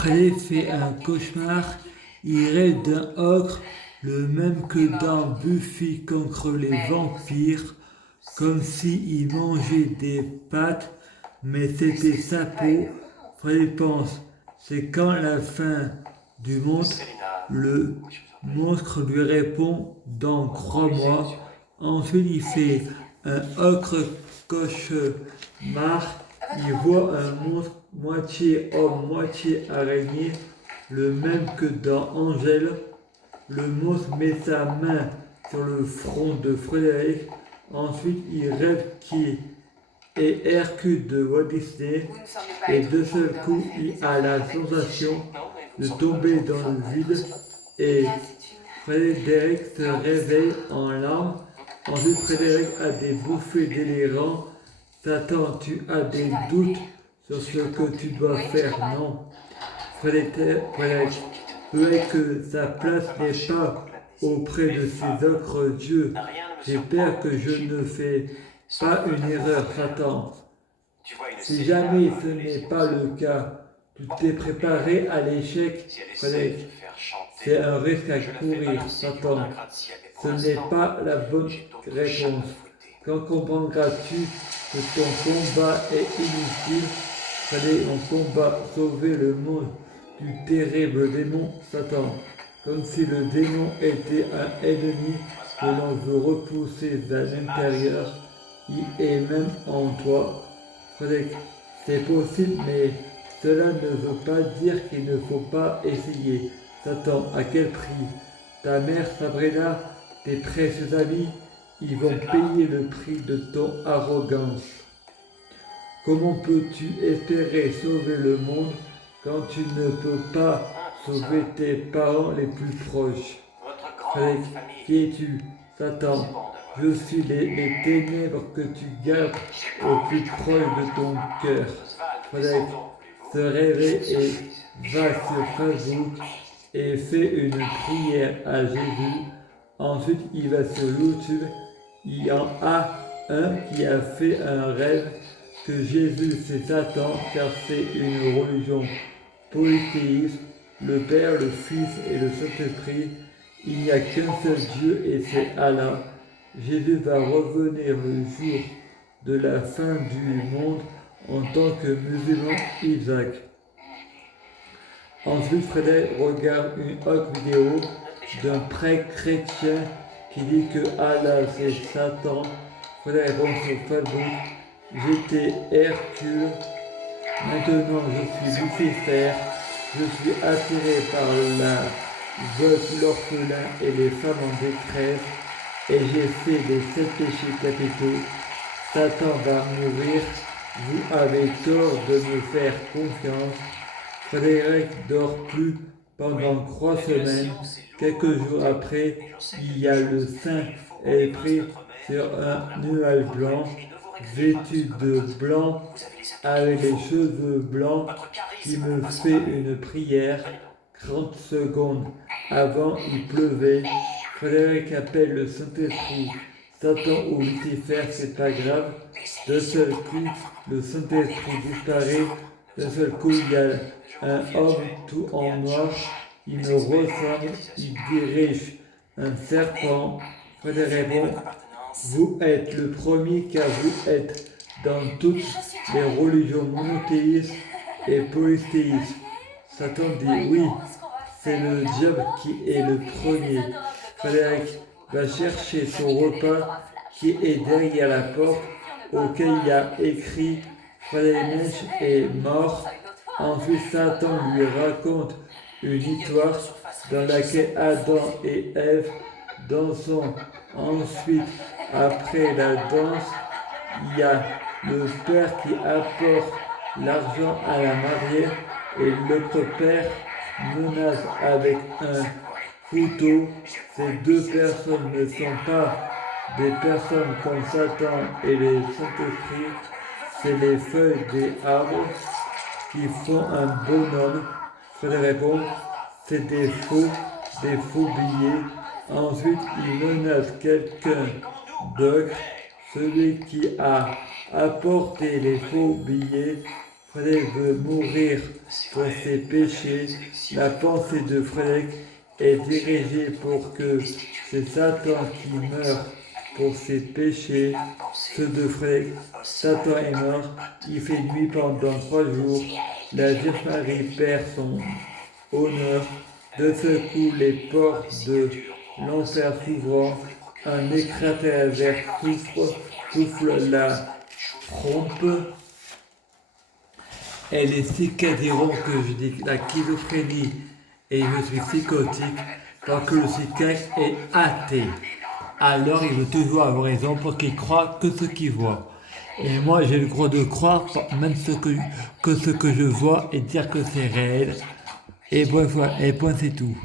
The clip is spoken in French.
Freddy fait un cauchemar, il rêve d'un ogre, le même que dans Buffy contre les vampires, comme s'il mangeait des pâtes, mais c'était sa peau. Freddy pense, c'est quand la fin du monde, le monstre lui répond dans crois-moi. Ensuite il fait un ogre cauchemar, il voit un monstre moitié homme, moitié araignée, le même que dans Angèle. Le monstre met sa main sur le front de Frédéric. Ensuite, il rêve qu'il est Hercule de Walt Disney. Et de seul coup, il a la sensation de tomber dans le vide. Et Frédéric se réveille en larmes. Ensuite, Frédéric a des bouffées délirants. Satan, tu as des doutes sur ce que tu dois faire, non? Frédéric peut-être que sa place n'est pas auprès de ces autres dieux. J'espère que je ne fais pas une erreur, Satan. Si jamais ce n'est pas le cas, tu t'es préparé à l'échec, Frédéric. C'est un risque à courir, Satan. Ce n'est pas la bonne réponse. Quand comprendras-tu que ton combat est inutile? Fallait en combat sauver le monde du terrible démon Satan, comme si le démon était un ennemi que l'on veut repousser à l'intérieur. Il est même en toi. Frédéric, c'est possible, mais cela ne veut pas dire qu'il ne faut pas essayer. Satan, à quel prix? Ta mère, Sabrina, tes précieux amis, ils vont payer le prix de ton arrogance. Comment peux-tu espérer sauver le monde quand tu ne peux pas sauver tes parents les plus proches? Frédéric, qui es-tu? Satan, je suis les ténèbres que tu gardes au plus proche de ton cœur. Frédéric se réveille et va sur Facebook et fait une prière à Jésus. Ensuite, il va sur YouTube. Il y en a un qui a fait un rêve que Jésus c'est Satan, car c'est une religion polythéiste, le Père, le Fils et le Saint-Esprit. Il n'y a qu'un seul Dieu et c'est Allah. Jésus va revenir le jour de la fin du monde en tant que musulman Isaac. Ensuite, Frédéric regarde une autre vidéo d'un prêtre chrétien qui dit que Allah c'est Satan. Frédéric rentre sur Facebook. J'étais Hercule, maintenant je suis Lucifer, je suis attiré par la veuve, l'orphelin et les femmes en détresse, et j'ai fait les 7 péchés capitaux. Satan va mourir, vous avez tort de me faire confiance. Frédéric dort plus pendant 3 semaines. Quelques jours après, il y a le Saint-Esprit sur un nuage blanc, vêtu de blanc, avec les cheveux blancs, qui me fait une prière. 30 secondes avant, il pleuvait. Frédéric appelle le Saint-Esprit. Satan ou Lucifer, c'est pas grave. D'un seul coup, le Saint-Esprit disparaît. D'un seul coup, il y a un homme tout en noir. Il me ressemble, il dirige un serpent. Frédéric répond, vous êtes le premier car vous êtes dans toutes les religions monothéistes et polythéistes. Satan dit oui, c'est le diable qui est le premier. Frédéric va chercher son repas qui est derrière la porte auquel il y a écrit Frédéric est mort. Ensuite, Satan lui raconte une histoire dans laquelle Adam et Ève dansent. Ensuite, après la danse, il y a le père qui apporte l'argent à la mariée et l'autre père menace avec un couteau. Ces deux personnes ne sont pas des personnes comme Satan et les Saint-Esprit, c'est les feuilles des arbres qui font un bonhomme. Frédéric répond, c'est des faux billets. Ensuite, il menace quelqu'un d'autre, celui qui a apporté les faux billets. Frédéric veut mourir pour ses péchés. La pensée de Frédéric est dirigée pour que c'est Satan qui meurt pour ses péchés. Ceux de Frédéric, Satan est mort, il fait nuit pendant 3 jours. La Vierge Marie perd son honneur. De ce coup, les portes de l'enfer s'ouvrant, un éclair souffle la trompe. Et les psychiatres diront que je dis la schizophrénie et je suis psychotique parce que le psychiatre est athée. Alors il veut toujours avoir raison parce qu'il croit que ce qu'il voit. Et moi j'ai le droit de croire même ce que je vois et dire que c'est réel. Et bref, et point c'est tout.